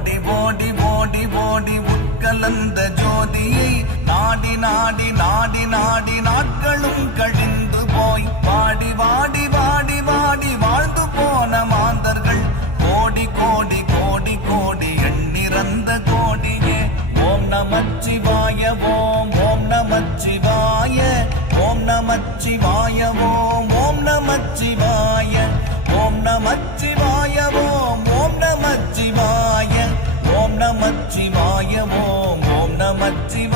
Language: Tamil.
ஓடி ஓடி ஓடி ஓடி உட்கலந்த ஜோதியை நாடி நாடி நாடி நாடி நாட்களும் கழிந்து போய் வாடி வாடி வாடி வாடி வாழ்ந்து போன மாந்தர்கள் கோடி கோடி கோடி கோடி எண்ணிறந்த கோடியே. ஓம் நமச்சிவாய ஓம் ஓம் நமச்சிவாய ஓம் நமச்சிவாய ஓம் ஓம் நமச்சிவாய ஓம் நமச்சிவாய ஓம் ஓம் நமச்சிவாய ஓம் நமச்சிவாய ஓம் ஓம் நமச்சிவாய.